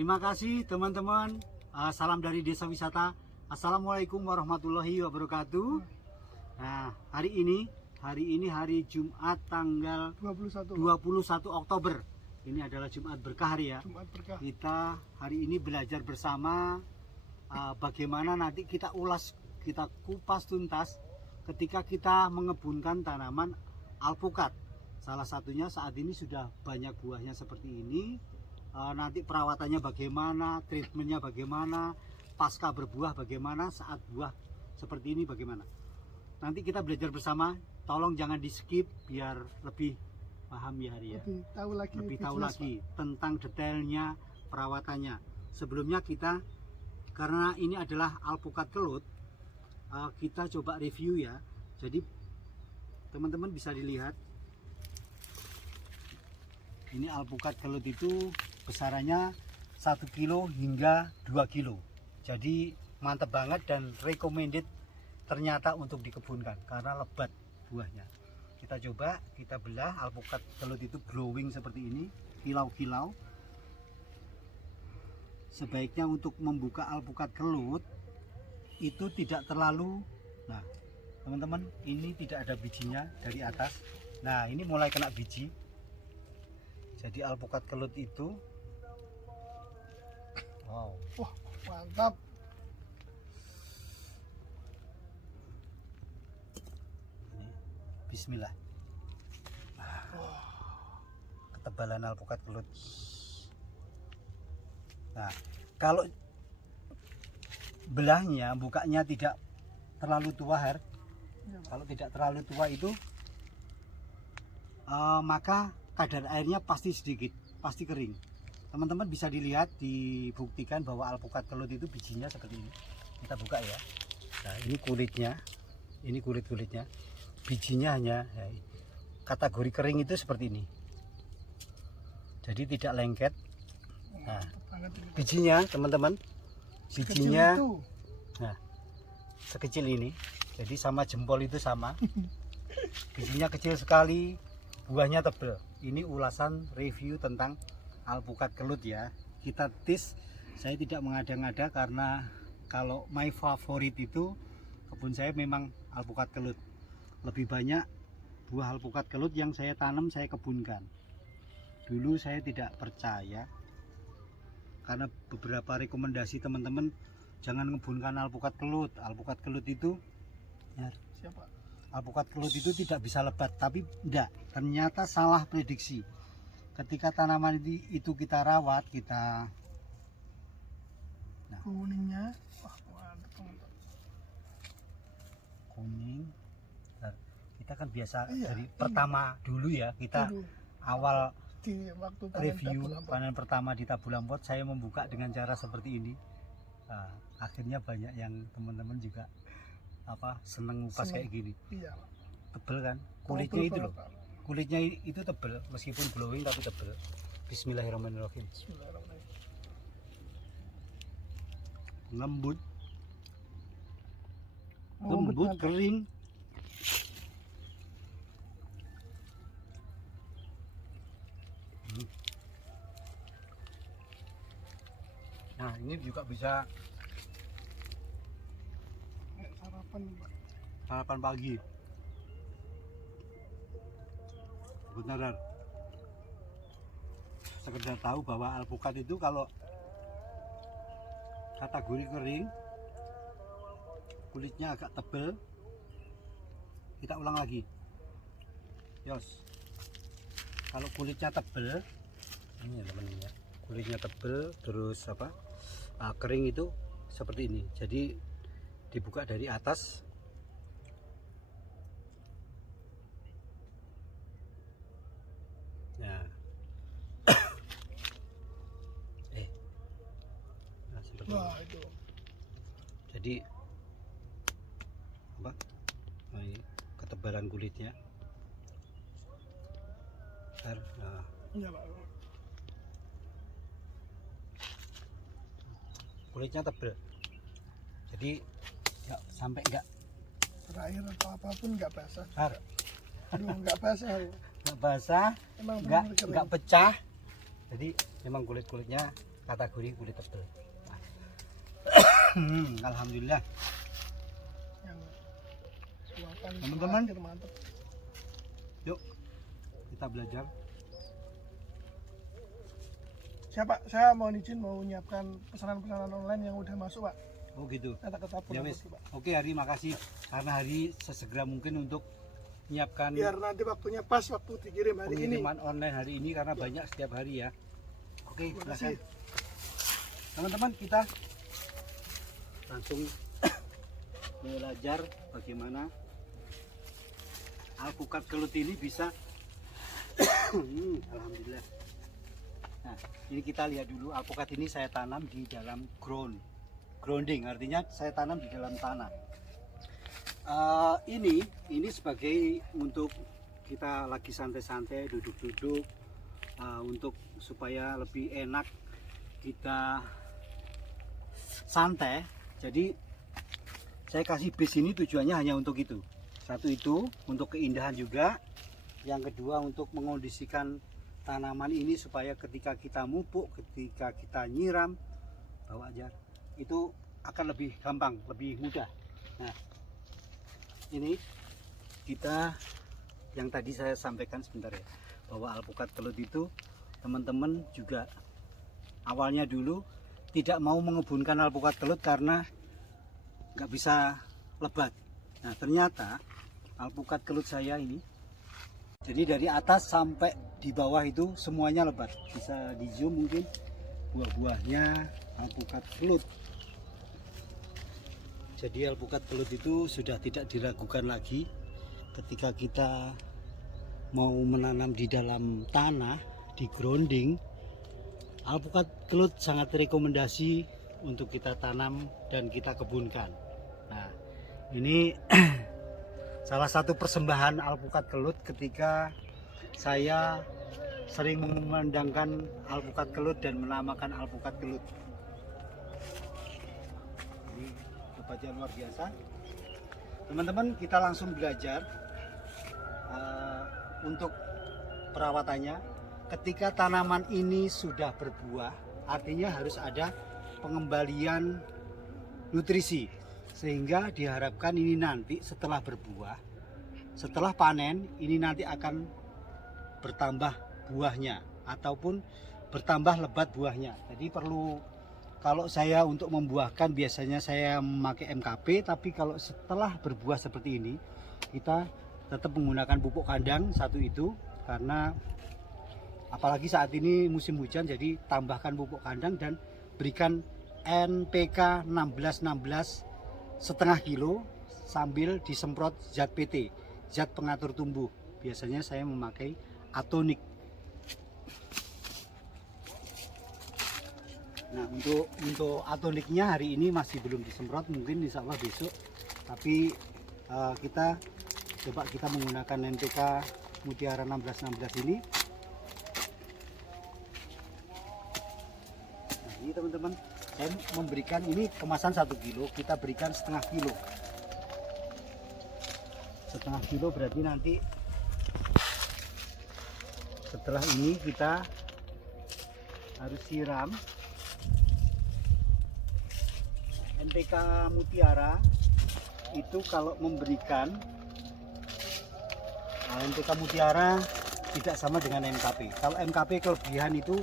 Terima kasih teman-teman. Salam dari Desa Wisata. Assalamualaikum warahmatullahi wabarakatuh. Nah, hari ini hari Jumat tanggal 21 Oktober. Ini adalah Jumat berkah hari ya. Jumat berkah. Kita hari ini belajar bersama bagaimana nanti kita ulas, kita kupas tuntas ketika kita mengebunkan tanaman alpukat. Salah satunya saat ini sudah banyak buahnya seperti ini. Nanti perawatannya bagaimana, treatmentnya bagaimana, pasca berbuah bagaimana, saat buah seperti ini bagaimana. Nanti kita belajar bersama. Tolong jangan di skip biar lebih paham ya hari ya. Lebih tahu lagi tentang detailnya perawatannya. Sebelumnya kita, karena ini adalah alpukat kelut, kita coba review ya. Jadi teman-teman bisa dilihat. Ini alpukat kelut itu besarannya 1 kilo hingga 2 kilo. Jadi mantap banget dan recommended ternyata untuk dikebunkan karena lebat buahnya. Kita coba, kita belah. Alpukat kelut itu growing seperti ini, kilau-kilau. Sebaiknya untuk membuka alpukat kelut itu tidak terlalu, nah teman-teman, ini tidak ada bijinya dari atas. Nah, ini mulai kena biji. Jadi alpukat kelut itu, wow, wah mantap. Ini, bismillah. Ketebalan alpukat kelut. Nah, kalau belahnya, bukanya tidak terlalu tua kalau tidak terlalu tua itu maka kadar airnya pasti sedikit, pasti kering. Teman-teman bisa dilihat, dibuktikan bahwa alpukat kelut itu bijinya seperti ini. Kita buka ya. Nah, ini kulitnya, ini kulit-kulitnya. Bijinya hanya kategori kering itu seperti ini. Jadi tidak lengket. Nah, bijinya teman-teman, bijinya nah sekecil ini. Jadi sama jempol itu sama. Bijinya kecil sekali, buahnya tebal. Ini ulasan review tentang alpukat kelut ya. Kita tes, saya tidak mengada-ngada karena kalau my favorit itu kebun saya memang alpukat kelut. Lebih banyak buah alpukat kelut yang saya tanam, saya kebunkan. Dulu saya tidak percaya karena beberapa rekomendasi teman-teman, jangan ngebunkan alpukat kelut. Alpukat kelut itu ya, Siapa? alpukat kelut itu tidak bisa lebat, tapi enggak, ternyata salah prediksi. Ketika tanaman itu kita rawat, kita Kuningnya, wah mantap. kuning. Nah, kita kan biasa dari Iya. pertama dulu ya, kita Dulu, awal di waktu review panen pertama di Tabulampot, saya membuka dengan cara seperti ini. Nah, akhirnya banyak yang teman-teman juga seneng ngupas kayak gini. Iya. Tebel kan kulitnya itu loh. Kulitnya itu tebel, meskipun glowing tapi tebel. Bismillahirrahmanirrahim. Bismillahirrahmanirrahim. Lembut, Lembut, kering. Nah, ini juga bisa sarapan pagi. Benar, sekedar tahu bahwa alpukat itu kalau kategori kering, kulitnya agak tebal. Kita ulang lagi, Yos. Kalau kulitnya tebal, ini ya teman-teman ya, kulitnya tebal terus kering itu seperti ini. Jadi dibuka dari atas. Nah, nah seperti wah ini. itu. Jadi nah, ini ketebalan kulitnya. Nah, Iya Pak. kulitnya tebal. Jadi sampai enggak Terakhir atau apapun nggak basah. Aduh, nggak basah. nggak basah, Emang nggak pecah. Jadi memang kulit-kulitnya kategori kulit tebal. Nah. Alhamdulillah. Yang suapan Teman-teman. terakhir mantap. Yuk kita belajar. Saya mohon izin mau menyiapkan pesanan-pesanan online yang udah masuk, Pak. Oh gitu. Kita ke dapur Ya dulu, wes. Pak. Oke Hari, makasih karena Hari sesegera mungkin untuk menyiapkan Biar nanti waktunya pas waktu dikirim hari ini. pengiriman online hari ini karena banyak setiap hari ya. Oke, Terima silakan. kasih. Teman-teman, kita langsung belajar bagaimana alpukat kelut ini bisa alhamdulillah. Nah, ini kita lihat dulu, alpukat ini saya tanam di dalam grounding, artinya saya tanam di dalam tanah. Ini sebagai untuk kita lagi santai-santai, duduk-duduk, untuk supaya lebih enak kita santai. Jadi saya kasih base ini tujuannya hanya untuk itu. Satu itu untuk keindahan juga. Yang kedua untuk mengondisikan tanaman ini supaya ketika kita mupuk, ketika kita nyiram, bawa aja, itu akan lebih gampang, lebih mudah. Nah, ini kita yang tadi saya sampaikan sebentar ya, bahwa alpukat kelut itu teman-teman juga awalnya dulu tidak mau mengebunkan alpukat kelut karena nggak bisa lebat. Nah ternyata alpukat kelut saya ini, jadi dari atas sampai di bawah itu semuanya lebat. Bisa di zoom mungkin buah-buahnya alpukat kelut. Jadi alpukat kelut itu sudah tidak diragukan lagi ketika kita mau menanam di dalam tanah, di grounding. Alpukat kelut sangat rekomendasi untuk kita tanam dan kita kebunkan. Nah, ini salah satu persembahan alpukat kelut ketika saya sering memandangkan alpukat kelut dan menamakan alpukat kelut. Ini lebatnya luar biasa. Teman-teman, kita langsung belajar untuk perawatannya. Ketika tanaman ini sudah berbuah, artinya harus ada pengembalian nutrisi, sehingga diharapkan ini nanti setelah berbuah, setelah panen, ini nanti akan bertambah buahnya ataupun bertambah lebat buahnya. Jadi perlu, kalau saya untuk membuahkan biasanya saya memakai MKP, tapi kalau setelah berbuah seperti ini kita tetap menggunakan pupuk kandang satu itu, karena apalagi saat ini musim hujan, jadi tambahkan pupuk kandang dan berikan NPK 16-16 setengah kilo sambil disemprot zat PT, zat pengatur tumbuh. Biasanya saya memakai Atonik. Nah, untuk Atoniknya hari ini masih belum disemprot, mungkin insya Allah besok. Tapi kita coba kita menggunakan NPK Mutiara 16-16 ini. Nah, ini teman-teman, saya memberikan ini kemasan 1 kilo, kita berikan setengah kilo. Setengah kilo berarti nanti setelah ini kita harus siram NPK Mutiara. Itu kalau memberikan NPK Mutiara tidak sama dengan MKP. Kalau MKP kelebihan itu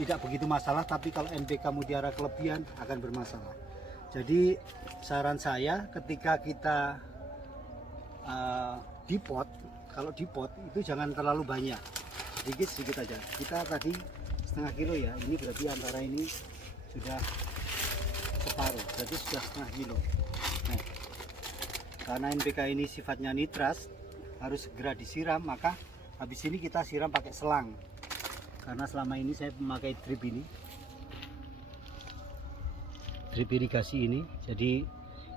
tidak begitu masalah, tapi kalau NPK Mutiara kelebihan akan bermasalah. Jadi saran saya ketika kita di pot, kalau di pot itu jangan terlalu banyak, sedikit aja. Kita tadi setengah kilo ya, ini berarti antara ini sudah separuh, berarti sudah setengah kilo. Nah, karena NPK ini sifatnya nitras, harus segera disiram, maka habis ini kita siram pakai selang. Karena selama ini saya memakai drip irigasi ini, jadi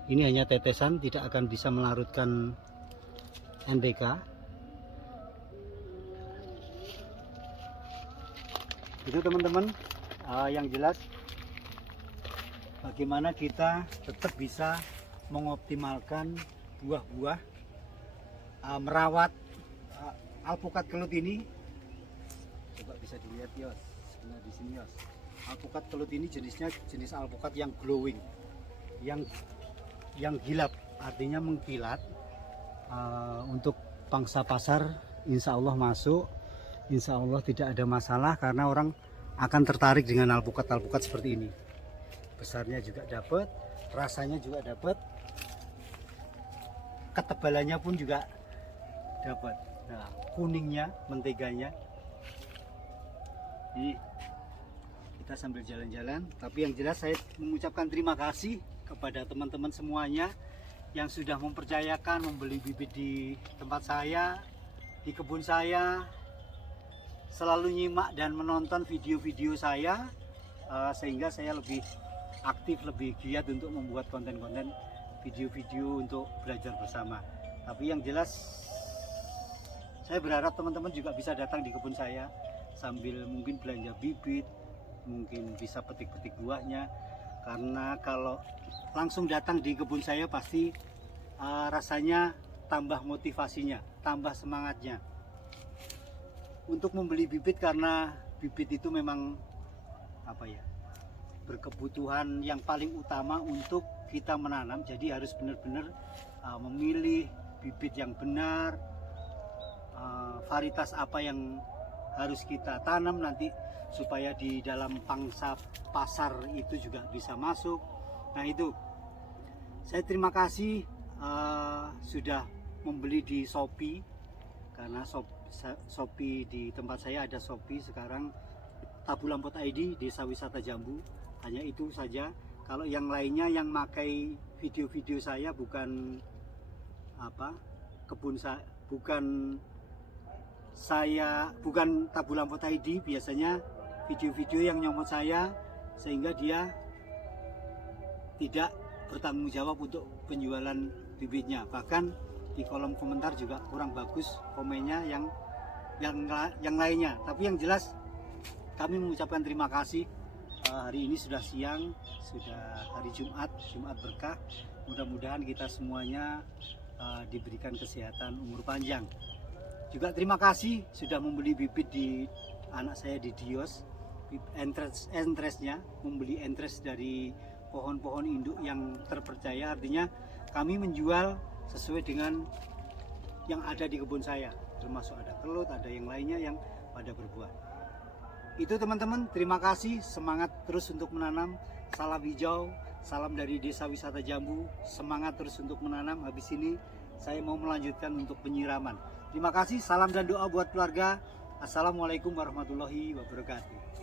ini hanya tetesan, tidak akan bisa melarutkan NPK. Itu teman-teman, yang jelas bagaimana kita tetap bisa mengoptimalkan buah-buah, merawat alpukat kelut ini. Coba bisa dilihat Yos, sebelah di sini Yos. Alpukat kelut ini jenisnya jenis alpukat yang glowing, yang gilap, artinya mengkilat. Untuk pangsa pasar insya Allah masuk, insya Allah tidak ada masalah karena orang akan tertarik dengan alpukat-alpukat seperti ini. Besarnya juga dapat, rasanya juga dapat, ketebalannya pun juga dapat. Nah, kuningnya, menteganya. Ini kita sambil jalan-jalan, tapi yang jelas saya mengucapkan terima kasih kepada teman-teman semuanya yang sudah mempercayakan membeli bibit di tempat saya, di kebun saya, selalu nyimak dan menonton video-video saya, sehingga saya lebih aktif, lebih giat untuk membuat konten-konten video-video untuk belajar bersama. Tapi yang jelas saya berharap teman-teman juga bisa datang di kebun saya sambil mungkin belanja bibit, mungkin bisa petik-petik buahnya, karena kalau langsung datang di kebun saya pasti rasanya tambah motivasinya, tambah semangatnya untuk membeli bibit, karena bibit itu memang berkebutuhan yang paling utama untuk kita menanam. Jadi harus benar-benar memilih bibit yang benar, varietas apa yang harus kita tanam nanti supaya di dalam pangsa pasar itu juga bisa masuk. Nah itu, saya terima kasih sudah membeli di Shopee, karena Shopee di tempat saya ada Shopee sekarang, Tabulampot.id, Desa Wisata Jambu. Hanya itu saja. Kalau yang lainnya yang pakai video-video saya bukan kebun saya, bukan Tabulampot.id, biasanya video-video yang nyomot saya, sehingga dia tidak bertanggung jawab untuk penjualan bibitnya. Bahkan di kolom komentar juga kurang bagus komennya yang lainnya. Tapi yang jelas kami mengucapkan terima kasih. Hari ini sudah siang, sudah hari Jumat berkah. Mudah-mudahan kita semuanya diberikan kesehatan, umur panjang. Juga terima kasih sudah membeli bibit di anak saya di Dios. Entresnya membeli entres dari pohon-pohon induk yang terpercaya, artinya kami menjual sesuai dengan yang ada di kebun saya, termasuk ada kelut, ada yang lainnya yang pada berbuah. Itu teman-teman, terima kasih, semangat terus untuk menanam. Salam hijau, salam dari Desa Wisata Jambu, semangat terus untuk menanam. Habis ini saya mau melanjutkan untuk penyiraman. Terima kasih, salam dan doa buat keluarga. Assalamualaikum warahmatullahi wabarakatuh.